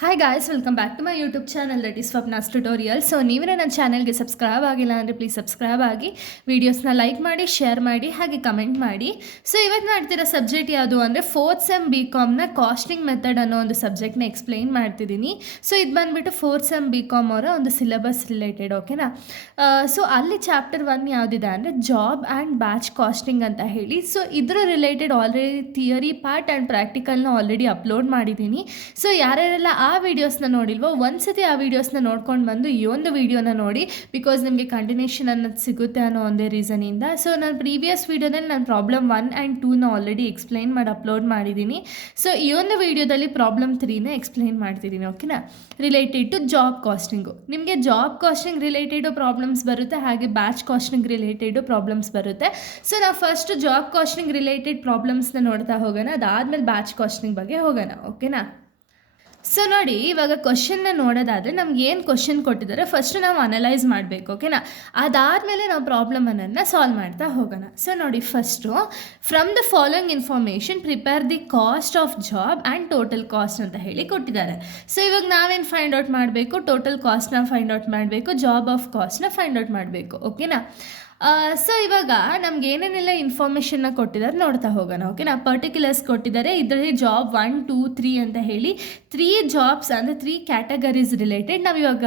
Hi guys, welcome back to my YouTube channel that is Swapna's tutorial. So ನೀವೇ ನನ್ನ ಚಾನಲ್ಗೆ subscribe ಆಗಿಲ್ಲ ಅಂದರೆ ಪ್ಲೀಸ್ ಸಬ್ಸ್ಕ್ರೈಬ್ ಆಗಿ, ವೀಡಿಯೋಸ್ನ ಲೈಕ್ ಮಾಡಿ, ಶೇರ್ ಮಾಡಿ, ಹಾಗೆ ಕಮೆಂಟ್ ಮಾಡಿ. ಸೊ ಇವತ್ತು ಮಾಡ್ತಿರೋ ಸಬ್ಜೆಕ್ಟ್ ಯಾವುದು ಅಂದರೆ 4th ಸೆಮ್ BComನ ಕಾಸ್ಟಿಂಗ್ ಮೆಥಡ್ ಅನ್ನೋ ಒಂದು ಸಬ್ಜೆಕ್ಟ್ನ ಎಕ್ಸ್ಪ್ಲೈನ್ ಮಾಡ್ತಿದ್ದೀನಿ. ಸೊ ಇದು ಬಂದುಬಿಟ್ಟು 4th ಸೆಮ್ BCom ಅವರ ಒಂದು ಸಿಲೆಬಸ್ ರಿಲೇಟೆಡ್, ಓಕೆನಾ. ಸೊ ಅಲ್ಲಿ ಚಾಪ್ಟರ್ 1 ಯಾವುದಿದೆ ಅಂದರೆ ಜಾಬ್ ಆ್ಯಂಡ್ ಬ್ಯಾಚ್ ಕಾಸ್ಟಿಂಗ್ ಅಂತ ಹೇಳಿ. ಸೊ ಇದರ related already theory part and ಪ್ರಾಕ್ಟಿಕಲ್ನ ಆಲ್ರೆಡಿ ಅಪ್ಲೋಡ್ ಮಾಡಿದ್ದೀನಿ. ಸೊ ಯಾರ್ಯಾರೆಲ್ಲ ಆ ವೀಡಿಯೋಸ್ನ ನೋಡಿಲ್ವೋ ಒಂದ್ಸತಿ ಆ ವೀಡಿಯೋಸ್ನ ನೋಡ್ಕೊಂಡು ಬಂದು ಈ ಒಂದು ವೀಡಿಯೋನ ನೋಡಿ, ಬಿಕಾಸ್ ನಿಮಗೆ ಕಂಟಿನ್ಯೂಷನ್ ಅನ್ನೋದು ಸಿಗುತ್ತೆ ಅನ್ನೋ ಒಂದೇ ರೀಸನಿಂದ. ಸೊ ನಾನು ಪ್ರೀವಿಯಸ್ ವೀಡಿಯೋದಲ್ಲಿ ನಾನು ಪ್ರಾಬ್ಲಮ್ 1 ಆ್ಯಂಡ್ 2ನ ಆಲ್ರೆಡಿ ಎಕ್ಸ್ಪ್ಲೈನ್ ಮಾಡಿ ಅಪ್ಲೋಡ್ ಮಾಡಿದ್ದೀನಿ. ಸೊ ಈ ಒಂದು ವೀಡಿಯೋದಲ್ಲಿ ಪ್ರಾಬ್ಲಮ್ 3ನ ಎಕ್ಸ್ಪ್ಲೈನ್ ಮಾಡ್ತಿದ್ದೀನಿ, ಓಕೆನಾ. ರಿಲೇಟೆಡ್ ಟು ಜಾಬ್ ಕಾಸ್ಟಿಂಗು, ನಿಮಗೆ ಜಾಬ್ ಕಾಸ್ಟಿಂಗ್ ರಿಲೇಟೆಡು ಪ್ರಾಬ್ಲಮ್ಸ್ ಬರುತ್ತೆ, ಹಾಗೆ ಬ್ಯಾಚ್ ಕಾಸ್ಟಿಂಗ್ ರಿಲೇಟೆಡು ಪ್ರಾಬ್ಲಮ್ಸ್ ಬರುತ್ತೆ. ಸೊ ನಾವು ಫಸ್ಟ್ ಜಾಬ್ ಕಾಸ್ಟಿಂಗ್ ರಿಲೇಟೆಡ್ ಪ್ರಾಬ್ಲಮ್ಸ್ನ ನೋಡ್ತಾ ಹೋಗೋಣ, ಅದಾದಮೇಲೆ ಬ್ಯಾಚ್ ಕಾಸ್ಟಿಂಗ್ ಬಗ್ಗೆ ಹೋಗೋಣ, ಓಕೆನಾ. ಸೊ ನೋಡಿ, ಇವಾಗ ಕ್ವಶನ್ನ ನೋಡೋದಾದರೆ ನಮ್ಗೆ ಏನು ಕ್ವಶನ್ ಕೊಟ್ಟಿದ್ದಾರೆ ಫಸ್ಟ್ ನಾವು ಅನಲೈಸ್ ಮಾಡಬೇಕು, ಓಕೆನಾ. ಅದಾದಮೇಲೆ ನಾವು ಪ್ರಾಬ್ಲಮನ್ನು ಸಾಲ್ವ್ ಮಾಡ್ತಾ ಹೋಗೋಣ. ಸೊ ನೋಡಿ, first from the following information prepare the cost of job and total cost ಅಂತ ಹೇಳಿ ಕೊಟ್ಟಿದ್ದಾರೆ. ಸೊ ಇವಾಗ ನಾವೇನು ಫೈಂಡ್ ಔಟ್ ಮಾಡಬೇಕು, ಟೋಟಲ್ ಕಾಸ್ಟ್ನ ಫೈಂಡ್ ಔಟ್ ಮಾಡಬೇಕು, ಜಾಬ್ ಆಫ್ ಕಾಸ್ಟ್ನ ಫೈಂಡ್ ಔಟ್ ಮಾಡಬೇಕು, ಓಕೆನಾ. ಸೊ ಇವಾಗ ನಮ್ಗೆ ಏನೇನೆಲ್ಲ ಇನ್ಫಾರ್ಮೇಷನ್ನ ಕೊಟ್ಟಿದ್ದಾರೆ ನೋಡ್ತಾ ಹೋಗೋಣ, ಓಕೆನಾ. ಪರ್ಟಿಕ್ಯುಲರ್ಸ್ ಕೊಟ್ಟಿದ್ದಾರೆ, ಇದರಲ್ಲಿ ಜಾಬ್ 1, 2, 3 ಅಂತ ಹೇಳಿ 3 ಜಾಬ್ಸ್ ಅಂದರೆ 3 ಕ್ಯಾಟಗರೀಸ್ ರಿಲೇಟೆಡ್ ನಾವು ಇವಾಗ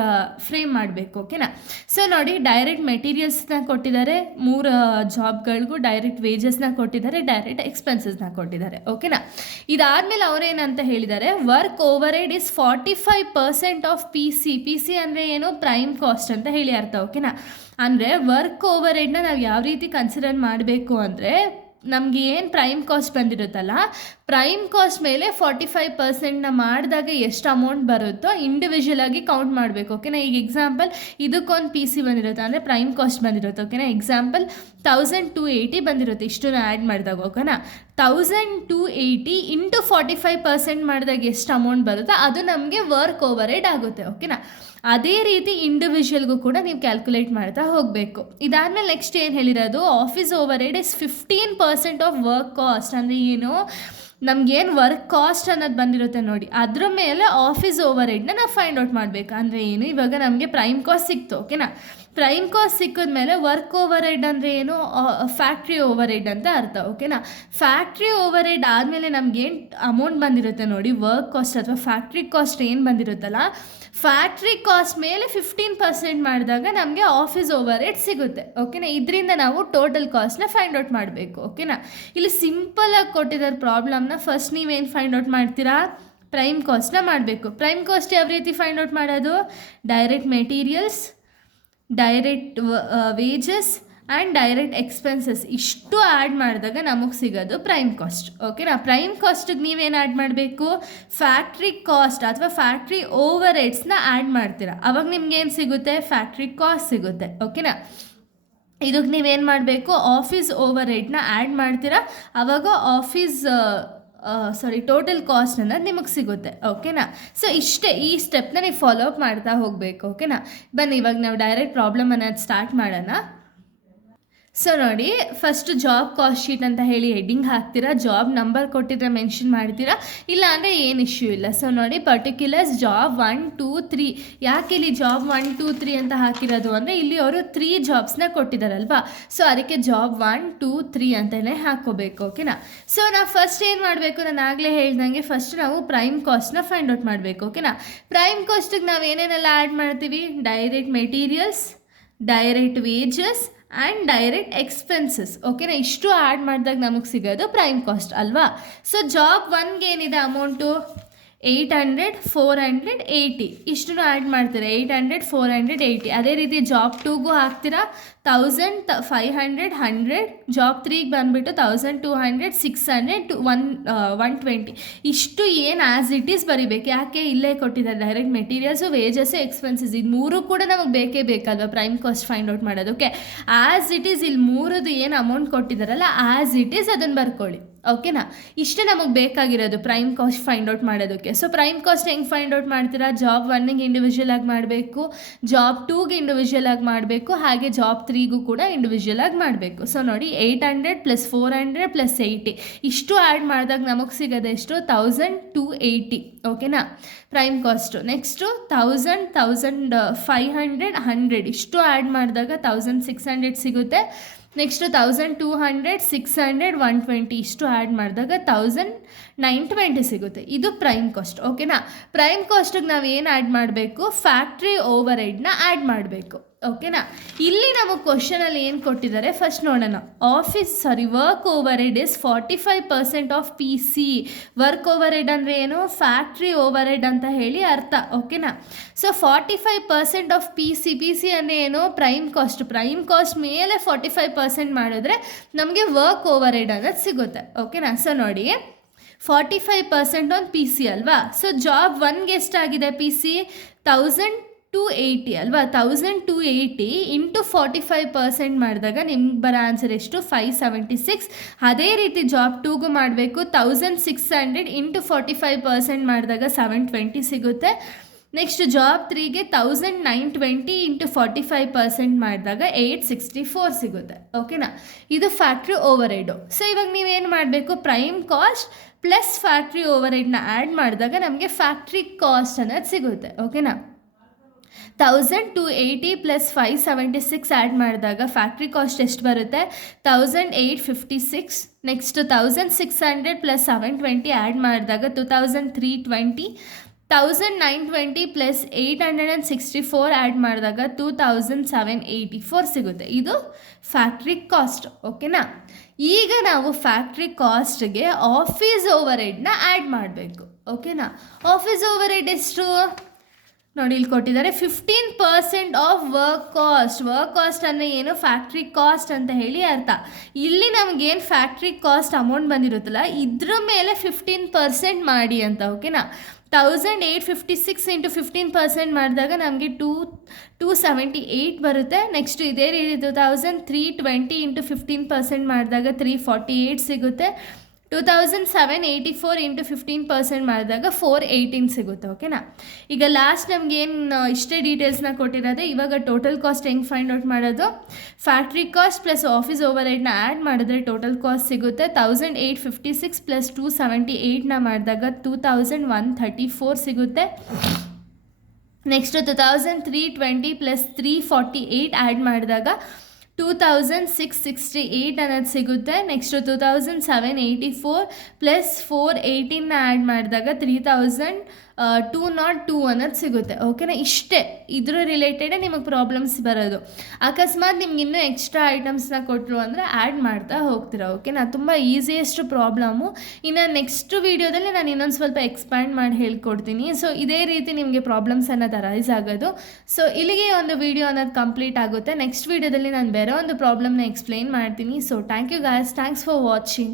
ಫ್ರೇಮ್ ಮಾಡಬೇಕು, ಓಕೆನಾ. ಸೊ ನೋಡಿ, ಡೈರೆಕ್ಟ್ ಮೆಟೀರಿಯಲ್ಸ್ನ ಕೊಟ್ಟಿದ್ದಾರೆ, 3 ಜಾಬ್ಗಳಿಗೂ ಡೈರೆಕ್ಟ್ ವೇಜಸ್ನ ಕೊಟ್ಟಿದ್ದಾರೆ, ಡೈರೆಕ್ಟ್ ಎಕ್ಸ್ಪೆನ್ಸಸ್ನ ಕೊಟ್ಟಿದ್ದಾರೆ, ಓಕೆನಾ. ಇದಾದಮೇಲೆ ಅವರೇನಂತ ಹೇಳಿದ್ದಾರೆ, work over head is 45% of P C ಅಂದರೆ ಏನು, ಪ್ರೈಮ್ ಕಾಸ್ಟ್ ಅಂತ ಹೇಳಿ ಅರ್ಥ, ಓಕೆನಾ. ಅಂದರೆ ವರ್ಕ್ ಓವರ್ ಹೆಡ್ನ ನಾವು ಯಾವ ರೀತಿ ಕನ್ಸಿಡರ್ ಮಾಡಬೇಕು ಅಂದರೆ, ನಮಗೆ ಏನು ಪ್ರೈಮ್ ಕಾಸ್ಟ್ ಬಂದಿರುತ್ತಲ್ಲ, ಪ್ರೈಮ್ ಕಾಸ್ಟ್ ಮೇಲೆ 45%ನ ಮಾಡಿದಾಗ ಎಷ್ಟು ಅಮೌಂಟ್ ಬರುತ್ತೋ ಇಂಡಿವಿಜುವಲ್ ಆಗಿ ಕೌಂಟ್ ಮಾಡಬೇಕು, ಓಕೆನಾ. ಈಗ ಎಕ್ಸಾಂಪಲ್ ಇದಕ್ಕೊಂದು ಪಿ ಸಿ ಬಂದಿರುತ್ತೆ ಅಂದರೆ ಪ್ರೈಮ್ ಕಾಸ್ಟ್ ಬಂದಿರುತ್ತೆ, ಓಕೆನಾ. ಎಕ್ಸಾಂಪಲ್ 1280 ಬಂದಿರುತ್ತೆ, ಇಷ್ಟನ್ನು ಆ್ಯಡ್ ಮಾಡಿದಾಗ, ಓಕೆನಾ. 1280 ಇಂಟು 45% ಮಾಡಿದಾಗ ಎಷ್ಟು ಅಮೌಂಟ್ ಬರುತ್ತೋ ಅದು ನಮಗೆ ವರ್ಕ್ ಓವರ್ ಹೆಡ್ ಆಗುತ್ತೆ, ಓಕೆನಾ. ಅದೇ ರೀತಿ ಇಂಡಿವಿಜುವಲ್ಗೂ ಕೂಡ ನೀವು ಕ್ಯಾಲ್ಕುಲೇಟ್ ಮಾಡ್ತಾ ಹೋಗಬೇಕು. ಇದಾದಮೇಲೆ ನೆಕ್ಸ್ಟ್ ಏನು ಹೇಳಿರೋದು, office over head is 15% of work cost ಅಂದರೆ ಏನು, ನಮಗೇನು ವರ್ಕ್ ಕಾಸ್ಟ್ ಅನ್ನೋದು ಬಂದಿರುತ್ತೆ ನೋಡಿ, ಅದ್ರ ಮೇಲೆ ಆಫೀಸ್ ಓವರ್ ಹೆಡ್ನ ನಾವು ಫೈಂಡ್ ಔಟ್ ಮಾಡಬೇಕು. ಅಂದರೆ ಏನು, ಇವಾಗ ನಮಗೆ ಪ್ರೈಮ್ ಕಾಸ್ಟ್ ಸಿಕ್ತು, ಓಕೆನಾ. ಪ್ರೈಮ್ ಕಾಸ್ಟ್ ಸಿಕ್ಕಿದ್ಮೇಲೆ ವರ್ಕ್ ಓವರ್ ಹೆಡ್ ಅಂದರೆ ಏನು, ಫ್ಯಾಕ್ಟ್ರಿ ಓವರ್ ಹೆಡ್ ಅಂತ ಅರ್ಥ, ಓಕೆನಾ. ಫ್ಯಾಕ್ಟ್ರಿ ಓವರ್ ಹೆಡ್ ಆದಮೇಲೆ ನಮಗೇನು ಅಮೌಂಟ್ ಬಂದಿರುತ್ತೆ ನೋಡಿ, ವರ್ಕ್ ಕಾಸ್ಟ್ ಅಥವಾ ಫ್ಯಾಕ್ಟ್ರಿ ಕಾಸ್ಟ್ ಏನು ಬಂದಿರುತ್ತಲ್ಲ, ಫ್ಯಾಕ್ಟ್ರಿ ಕಾಸ್ಟ್ ಮೇಲೆ 15% ಮಾಡಿದಾಗ ನಮಗೆ ಆಫೀಸ್ ಓವರ್ ಹೆಡ್ ಸಿಗುತ್ತೆ, ಓಕೆನಾ. ಇದರಿಂದ ನಾವು ಟೋಟಲ್ ಕಾಸ್ಟ್ನ ಫೈಂಡ್ ಔಟ್ ಮಾಡಬೇಕು, ಓಕೆನಾ. ಇಲ್ಲಿ ಸಿಂಪಲಾಗಿ ಕೊಟ್ಟಿದ್ದಾರೆ ಪ್ರಾಬ್ಲಮ್ನ. ಫಸ್ಟ್ ನೀವೇನು ಫೈಂಡ್ ಔಟ್ ಮಾಡ್ತೀರಾ, ಪ್ರೈಮ್ ಕಾಸ್ಟ್ನ ಮಾಡಬೇಕು. ಪ್ರೈಮ್ ಕಾಸ್ಟ್ ಯಾವ ರೀತಿ ಫೈಂಡ್ ಔಟ್ ಮಾಡೋದು, direct materials, direct wages and direct expenses ಇಷ್ಟು ಆ್ಯಡ್ ಮಾಡಿದಾಗ ನಮಗೆ ಸಿಗೋದು ಪ್ರೈಮ್ ಕಾಸ್ಟ್, ಓಕೆನಾ. ಪ್ರೈಮ್ ಕಾಸ್ಟಿಗೆ ನೀವೇನು ಆ್ಯಡ್ ಮಾಡಬೇಕು, ಫ್ಯಾಕ್ಟ್ರಿ ಕಾಸ್ಟ್ ಅಥವಾ ಫ್ಯಾಕ್ಟ್ರಿ ಓವರ್ ಹೆಡ್ಸ್ನ ಆ್ಯಡ್ ಮಾಡ್ತೀರಾ, ಅವಾಗ ನಿಮ್ಗೇನು ಸಿಗುತ್ತೆ, ಫ್ಯಾಕ್ಟ್ರಿ ಕಾಸ್ಟ್ ಸಿಗುತ್ತೆ, ಓಕೆನಾ. ಇದಕ್ಕೆ ನೀವೇನು ಮಾಡಬೇಕು, ಆಫೀಸ್ ಓವರ್ ಹೆಡ್ನ ಆ್ಯಡ್ ಮಾಡ್ತೀರಾ, ಆವಾಗ ಟೋಟಲ್ ಕಾಸ್ಟ್ ಅನ್ನೋದು ನಿಮಗೆ ಸಿಗುತ್ತೆ, ಓಕೆನಾ. ಸೊ ಇಷ್ಟೇ, ಈ ಸ್ಟೆಪ್ನ ನೀವು ಫಾಲೋ ಅಪ್ ಮಾಡ್ತಾ ಹೋಗಬೇಕು, ಓಕೆನಾ. ಬನ್ನಿ ಇವಾಗ ನಾವು ಡೈರೆಕ್ಟ್ ಪ್ರಾಬ್ಲಮ್ ಅನ್ನೋದು ಸ್ಟಾರ್ಟ್ ಮಾಡೋಣ. ಸೊ ನೋಡಿ, ಫಸ್ಟ್ ಜಾಬ್ ಕಾಸ್ಟ್ ಶೀಟ್ ಅಂತ ಹೇಳಿ ಹೆಡ್ಡಿಂಗ್ ಹಾಕ್ತೀರಾ, ಜಾಬ್ ನಂಬರ್ ಕೊಟ್ಟಿದ್ರೆ ಮೆನ್ಷನ್ ಮಾಡ್ತೀರಾ, ಇಲ್ಲ ಅಂದರೆ ಏನು ಇಶ್ಯೂ ಇಲ್ಲ. ಸೊ ನೋಡಿ, ಪರ್ಟಿಕ್ಯುಲರ್ಸ್ ಜಾಬ್ 1, 2, 3. ಯಾಕೆ ಇಲ್ಲಿ ಜಾಬ್ 1, 2, 3 ಅಂತ ಹಾಕಿರೋದು ಅಂದರೆ ಇಲ್ಲಿ ಅವರು 3 ಜಾಬ್ಸ್ನ ಕೊಟ್ಟಿದ್ದಾರಲ್ವಾ, ಸೊ ಅದಕ್ಕೆ ಜಾಬ್ 1, 2, 3 ಅಂತಲೇ ಹಾಕ್ಕೋಬೇಕು, ಓಕೆನಾ. ಸೊ ನಾವು ಫಸ್ಟ್ ಏನು ಮಾಡಬೇಕು, ನಾನು ಆಗಲೇ ಹೇಳ್ದಂಗೆ ಫಸ್ಟ್ ನಾವು ಪ್ರೈಮ್ ಕಾಸ್ಟ್ನ ಫೈಂಡ್ ಔಟ್ ಮಾಡಬೇಕು, ಓಕೆನಾ. ಪ್ರೈಮ್ ಕಾಸ್ಟಿಗೆ ನಾವು ಏನೇನೆಲ್ಲ ಆ್ಯಡ್ ಮಾಡ್ತೀವಿ, direct materials, direct wages and direct expenses, ಓಕೆನಾ. ಇಷ್ಟು ಆ್ಯಡ್ ಮಾಡಿದಾಗ ನಮಗೆ ಸಿಗೋದು ಪ್ರೈಮ್ ಕಾಸ್ಟ್ ಅಲ್ವಾ. ಸೊ ಜಾಬ್ 1ಗೆ ಏನಿದೆ ಅಮೌಂಟು, 800, 480 ಇಷ್ಟನ್ನು ಆ್ಯಡ್ ಮಾಡ್ತೀರಾ, 800, 480. ಅದೇ ರೀತಿ ಜಾಬ್ 2ಗೂ ಹಾಕ್ತೀರಾ, 1000, 500, 100. ಜಾಬ್ 3ಗೆ ಬಂದುಬಿಟ್ಟು 1200, 600, 120. ಇಷ್ಟು ಏನು ಆ್ಯಸ್ ಇಟ್ ಈಸ್ ಬರಿಬೇಕು. ಯಾಕೆ, ಇಲ್ಲೇ ಕೊಟ್ಟಿದ್ದಾರೆ ಡೈರೆಕ್ಟ್ ಮೆಟೀರಿಯಲ್ಸು, ವೇಜಸ್ಸು, ಎಕ್ಸ್ಪೆನ್ಸಸ್, ಇದು 3 ಕೂಡ ನಮಗೆ ಬೇಕೇ ಬೇಕಲ್ವ ಪ್ರೈಮ್ ಕಾಸ್ಟ್ ಫೈಂಡ್ ಔಟ್ ಮಾಡೋದು, ಓಕೆ. ಆ್ಯಸ್ ಇಟ್ ಈಸ್ ಇಲ್ಲಿ 3ದು ಏನು ಅಮೌಂಟ್ ಕೊಟ್ಟಿದ್ದಾರಲ್ಲ ಆ್ಯಸ್ ಇಟ್ ಈಸ್ ಅದನ್ನು ಬರ್ಕೊಳ್ಳಿ, ಓಕೆನಾ. ಇಷ್ಟೇ ನಮಗೆ ಬೇಕಾಗಿರೋದು ಪ್ರೈಮ್ ಕಾಸ್ಟ್ ಫೈಂಡ್ ಔಟ್ ಮಾಡೋದಕ್ಕೆ. ಸೊ ಪ್ರೈಮ್ ಕಾಸ್ಟ್ ಹೆಂಗೆ ಫೈಂಡ್ ಔಟ್ ಮಾಡ್ತೀರಾ, ಜಾಬ್ 1ಗೆ ಇಂಡಿವಿಜುವಲ್ ಆಗಿ ಮಾಡಬೇಕು, ಜಾಬ್ 2ಗೆ ಇಂಡಿವಿಜುವಲ್ ಆಗಿ ಮಾಡಬೇಕು, ಹಾಗೆ ಜಾಬ್ 3ಗೂ ಕೂಡ ಇಂಡಿವಿಜುವಲ್ ಆಗಿ ಮಾಡಬೇಕು. ಸೊ ನೋಡಿ 800 + 400 + 80 ಇಷ್ಟು ಆ್ಯಡ್ ಮಾಡಿದಾಗ ನಮಗೆ ಸಿಗೋದು ಎಷ್ಟು, 1280. ಓಕೆನಾ ಪ್ರೈಮ್ ಕಾಸ್ಟು. ನೆಕ್ಸ್ಟು 1000, 1500, 100 ಇಷ್ಟು ಆ್ಯಡ್ ಮಾಡಿದಾಗ 1600 ಸಿಗುತ್ತೆ. ನೆಕ್ಸ್ಟು 1200, 600, 120 ಇಷ್ಟು ಆ್ಯಡ್ ಮಾಡಿದಾಗ 1920 ಸಿಗುತ್ತೆ. ಇದು ಪ್ರೈಮ್ ಕಾಸ್ಟ್. ಓಕೆನಾ. ಪ್ರೈಮ್ ಕಾಸ್ಟಿಗೆ ನಾವು ಏನು ಆ್ಯಡ್ ಮಾಡಬೇಕು, ಫ್ಯಾಕ್ಟ್ರಿ ಓವರ್ ಹೆಡ್ನ ಆ್ಯಡ್ ಮಾಡಬೇಕು. ಓಕೆನಾ. ಇಲ್ಲಿ ನಮಗೆ ಕ್ವಶನಲ್ಲಿ ಏನು ಕೊಟ್ಟಿದ್ದಾರೆ ಫಸ್ಟ್ ನೋಡೋಣ. Work over head is 45% of PC. Work overhead ಅಂದರೆ ಏನು, ಫ್ಯಾಕ್ಟ್ರಿ ಓವರ್ ಹೆಡ್ ಅಂತ ಹೇಳಿ ಅರ್ಥ. ಓಕೆನಾ. ಸೊ 45% ಆಫ್ PC ಅಂದರೆ ಏನು, ಪ್ರೈಮ್ ಕಾಸ್ಟ್ ಮೇಲೆ 45% ಮಾಡಿದ್ರೆ ನಮಗೆ ವರ್ಕ್ ಓವರ್ ಹೆಡ್ ಅನ್ನೋದು ಸಿಗುತ್ತೆ. ಓಕೆನಾ. ಸೊ ನೋಡಿ 45% ಆನ್ PC ಅಲ್ವಾ. ಸೊ ಜಾಬ್ 1ಗೆ ಎಷ್ಟಾಗಿದೆ PC, 1280 ಅಲ್ವಾ. 1280 ಇಂಟು 45% ಮಾಡಿದಾಗ ನಿಮ್ಗೆ ಬರೋ ಆನ್ಸರ್ ಎಷ್ಟು, 576. ಅದೇ ರೀತಿ ಜಾಬ್ 2ಗೂ ಮಾಡಬೇಕು, 1600 ಇಂಟು 45% ಮಾಡಿದಾಗ 720 ಸಿಗುತ್ತೆ. ನೆಕ್ಸ್ಟ್ ಜಾಬ್ 3ಗೆ 1920 ಇಂಟು 45% ಮಾಡಿದಾಗ 864 ಸಿಗುತ್ತೆ. ಓಕೆನಾ. ಇದು ಫ್ಯಾಕ್ಟ್ರಿ ಓವರ್ ಹೆಡ್ಡು. ಸೊ ಇವಾಗ ನೀವೇನು ಮಾಡಬೇಕು, ಪ್ರೈಮ್ ಕಾಸ್ಟ್ ಪ್ಲಸ್ ಫ್ಯಾಕ್ಟ್ರಿ ಓವರ್ ಹೆಡ್ನ ಆ್ಯಡ್ ಮಾಡಿದಾಗ ನಮಗೆ ಫ್ಯಾಕ್ಟ್ರಿ ಕಾಸ್ಟ್ ಅನ್ನೋದು ಸಿಗುತ್ತೆ. ಓಕೆನಾ. 1280 + 576 ಆ್ಯಡ್ ಮಾಡಿದಾಗ ಫ್ಯಾಕ್ಟ್ರಿ ಕಾಸ್ಟ್ ಎಷ್ಟು ಬರುತ್ತೆ, 1856. ನೆಕ್ಸ್ಟ್ 1600 + 720 ಆ್ಯಡ್ ಮಾಡಿದಾಗ 2320. 1920 + 864 ಆ್ಯಡ್ ಮಾಡಿದಾಗ 2784 ಸಿಗುತ್ತೆ. ಇದು ಫ್ಯಾಕ್ಟ್ರಿ ಕಾಸ್ಟ್. ಓಕೆನಾ. ಈಗ ನಾವು ಫ್ಯಾಕ್ಟ್ರಿ ಕಾಸ್ಟ್ಗೆ ಆಫೀಸ್ ಓವರ್ ಹೆಡ್ನ ಆ್ಯಡ್ ಮಾಡಬೇಕು. ಓಕೆನಾ. ಆಫೀಸ್ ಓವರ್ ಹೆಡ್ ಎಷ್ಟು ನೋಡಿ ಇಲ್ಲಿ ಕೊಟ್ಟಿದ್ದಾರೆ, 15% ಆಫ್ ವರ್ಕ್ ಕಾಸ್ಟ್ ಅಂದರೆ ಏನು, ಫ್ಯಾಕ್ಟ್ರಿ ಕಾಸ್ಟ್ ಅಂತ ಹೇಳಿ ಅರ್ಥ. ಇಲ್ಲಿ ನಮಗೇನು ಫ್ಯಾಕ್ಟ್ರಿ ಕಾಸ್ಟ್ ಅಮೌಂಟ್ ಬಂದಿರುತ್ತಲ್ಲ ಇದ್ರ ಮೇಲೆ 15% ಮಾಡಿ ಅಂತ. ಓಕೆನಾ. 1856 ಇಂಟು 15% ಮಾಡಿದಾಗ ನಮಗೆ 278 ಬರುತ್ತೆ. ನೆಕ್ಸ್ಟ್ ಇದೇ ರೀತಿ 2320 ಇಂಟು 15% ಮಾಡಿದಾಗ 348 ಸಿಗುತ್ತೆ. 2784 ಇಂಟು 15% ಮಾಡಿದಾಗ 418 ಸಿಗುತ್ತೆ. ಓಕೆನಾ. ಈಗ ಲಾಸ್ಟ್ ನಮಗೇನು ಇಷ್ಟೇ ಡೀಟೇಲ್ಸ್ನ ಕೊಟ್ಟಿರೋದೆ. ಇವಾಗ ಟೋಟಲ್ ಕಾಸ್ಟ್ ಹೆಂಗೆ ಫೈಂಡ್ ಔಟ್ ಮಾಡೋದು, ಫ್ಯಾಕ್ಟ್ರಿ ಕಾಸ್ಟ್ ಪ್ಲಸ್ ಆಫೀಸ್ ಓವರ್ ಹೆಡ್ನ ಆ್ಯಡ್ ಮಾಡಿದ್ರೆ ಟೋಟಲ್ ಕಾಸ್ಟ್ ಸಿಗುತ್ತೆ. 1856 + 278ನ ಮಾಡಿದಾಗ 2134 ಸಿಗುತ್ತೆ. ನೆಕ್ಸ್ಟ್ 2320 + 348 ಆ್ಯಡ್ ಮಾಡಿದಾಗ 2668 ಅನ್ನೋದು ಸಿಗುತ್ತೆ. ನೆಕ್ಸ್ಟ್ 2784 + 418ನ ಆ್ಯಡ್ ಮಾಡಿದಾಗ 3202 ಅನ್ನೋದು ಸಿಗುತ್ತೆ. ಓಕೆನಾ. ಇಷ್ಟೇ ಇದ್ರ ರಿಲೇಟೆಡೇ ನಿಮಗೆ ಪ್ರಾಬ್ಲಮ್ಸ್ ಬರೋದು. ಅಕಸ್ಮಾತ್ ನಿಮ್ಗೆ ಇನ್ನೂ ಎಕ್ಸ್ಟ್ರಾ ಐಟಮ್ಸ್ನ ಕೊಟ್ಟರು ಅಂದರೆ ಆ್ಯಡ್ ಮಾಡ್ತಾ ಹೋಗ್ತೀರಾ. ಓಕೆನಾ. ತುಂಬ ಈಸಿಯೆಸ್ಟ್ ಪ್ರಾಬ್ಲಮ್ಮು. ಇನ್ನು ನೆಕ್ಸ್ಟ್ ವೀಡಿಯೋದಲ್ಲಿ ನಾನು ಇನ್ನೊಂದು ಸ್ವಲ್ಪ ಎಕ್ಸ್ಪ್ಯಾಂಡ್ ಮಾಡಿ ಹೇಳ್ಕೊಡ್ತೀನಿ. ಸೊ ಇದೇ ರೀತಿ ನಿಮಗೆ ಪ್ರಾಬ್ಲಮ್ಸ್ ಅನ್ನೋದು ಅರೈಸ್ ಆಗೋದು. ಸೊ ಇಲ್ಲಿಗೆ ಒಂದು ವಿಡಿಯೋ ಅನ್ನೋದು ಕಂಪ್ಲೀಟ್ ಆಗುತ್ತೆ. ನೆಕ್ಸ್ಟ್ ವೀಡಿಯೋದಲ್ಲಿ ನಾನು ಬೇರೆ ಒಂದು ಪ್ರಾಬ್ಲಮ್ನ ಎಕ್ಸ್ಪ್ಲೇನ್ ಮಾಡ್ತೀನಿ. So thank you guys, thanks for watching.